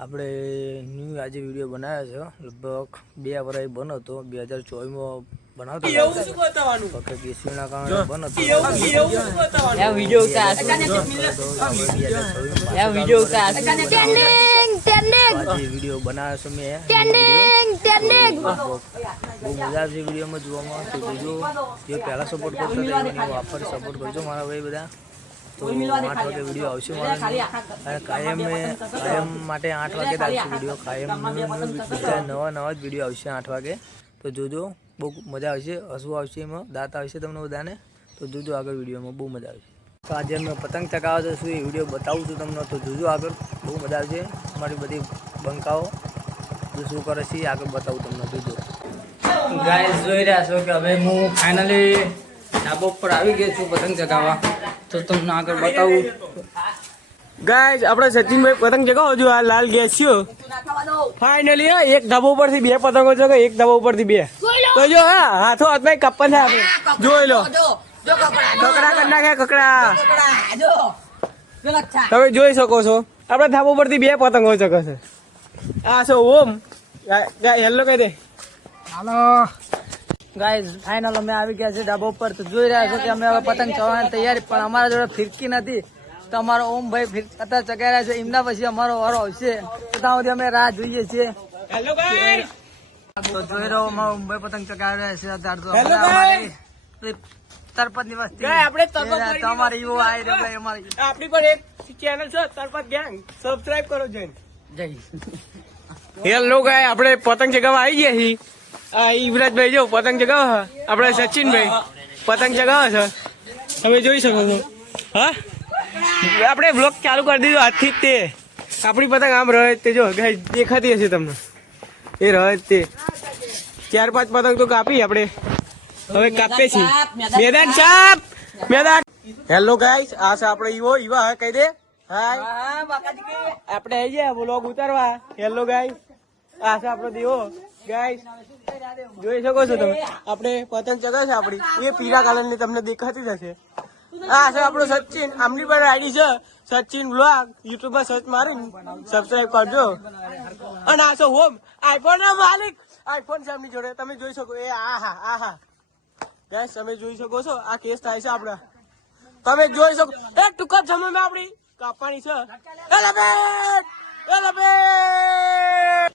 આપણે ન્યૂ આજે વિડીયો બનાવ્યો છે લગભગ 2 વર્ષ બનો તો 2024 માં બનાવતા એવું શું બતાવવાનું ફક્ત કેસીના કારણે બનો તો એવું શું બતાવવાનું આ વિડીયો ઉતાર આ વિડીયો ઉતાર ટ્રેન્ડિંગ આજે વિડીયો બનાવ્યો છે મેં ટ્રેન્ડિંગ બહુ મજા આવશે વિડીયોમાં જોવામાં તો જોજો જે પહેલા સપોર્ટ કરતો હતો એની વાપર સપોર્ટ કરજો મારા ભાઈ બધા तो 8 वागे वीडियो आवशे कायम माटे 8 वागे आवशे वीडियो कायम नवा नवा वीडियो आवशे 8 वागे तो जोजो बहुत मजा आवशे हसवू आवशे एमां दांत आवशे तमने बधाने तो जोजो आगळ वीडियो में बहुत मजा आवशे तो आज मैं पतंग चगाववा जशुं ए वीडियो बतावुं छुं तमने तो जोजो आगळ बहुत मजा आवशे अमारी बधी बंकाओ जो शुं करे छे आगळ बतावुं तमने जोजो गाइस જોઈ રહ્યા છો કે હવે હું ફાઇનલી ધાબા ઉપર આવી ગયો છું પતંગ ચગાવવા तो तुमने आगे बताओ गाइस આપણે સચિનભાઈ પતંગ ચગાવો જો આ લાલ ગેસ છે ફાઇનલી એક ધાબા ઉપરથી બે પતંગો ચગે એક ધાબા ઉપરથી બે તો જો હા હાથો હાથમાં કપ્પન છે આપણે જોઈ લો જો કકડા કકડા નાખે કકડા જો તમે જોઈ શકો છો આપણે ધાબા ઉપરથી બે પતંગો ચગે છે આ છે ઓમ હેલો કહી દે હાલો गाइस फाइनल में આવી ગયા છે ડાબા ઉપર તો જોઈ રહ્યા છો કે અમે હવે પતંગ ચગાવવાની તૈયારી પણ અમારા જોડે ફિરકી નથી તો અમારો ઓમ ભાઈ અત્યારે ચગાવી રહ્યા છે એમના પછી અમારો વારો આવશે તો ત્યાં સુધી અમે રાહ જોઈએ છીએ હેલો ગાઈસ તો જોઈ રહ્યો અમારો ઓમ ભાઈ પતંગ ચગાવી રહ્યા છે અત્યારે તો અમારી તરપત ની વસ્તી ગાય આપણે તરપત તમારી એવો આવી રહ્યો ભાઈ અમારી આપણી પર એક ચેનલ છે તરપત ગેંગ સબસ્ક્રાઇબ કરો જઈને જય હેલો ગાય આપણે પતંગ ચગાવવા આવી ગયા છીએ યુવરાજભાઈ જો પતંગ ચગાવે આપણે સચિનભાઈ પતંગ ચગાવે છે તમે જોઈ શકો છો હા આપણે બ્લોગ ચાલુ કરી દીધું આજથી જ તે આપણી પતંગ આમ રહે તે જો દેખાતી હશે તમને એ રહે તે 4-5 પતંગ તો કાપી આપણે હવે કાપીએ છીએ મેદાન સાપ મેદાન હેલો ગાઈસ આ છે આપણે ઈવા કહી દે હાય આપણે આવી ગયા બ્લોગ ઉતારવા હેલો ગાઈસ આ છે આપણો દીવો ગાઈસ જોઈ શકો છો તમે આપણે પતંગ ચગાવે છે આપણી એ પીળા કલર ની તમને દેખાતી જશે આ છે આપણો સચિન આમની પર આઈડી છે સચિન બ્લોગ યુટ્યુબ માં સર્ચ મારું સબસ્ક્રાઇબ કરજો અને આ છે હોમ આઈફોન ના માલિક આઈફોન છે આમની જોડે તમે જોઈ શકો એ આહા ગાઈસ તમે જોઈ શકો છો આ કેસ થાય છે આપડા તમે જોઈ શકો એક ટૂંક જ સમયમાં આપણી કાપવાની છે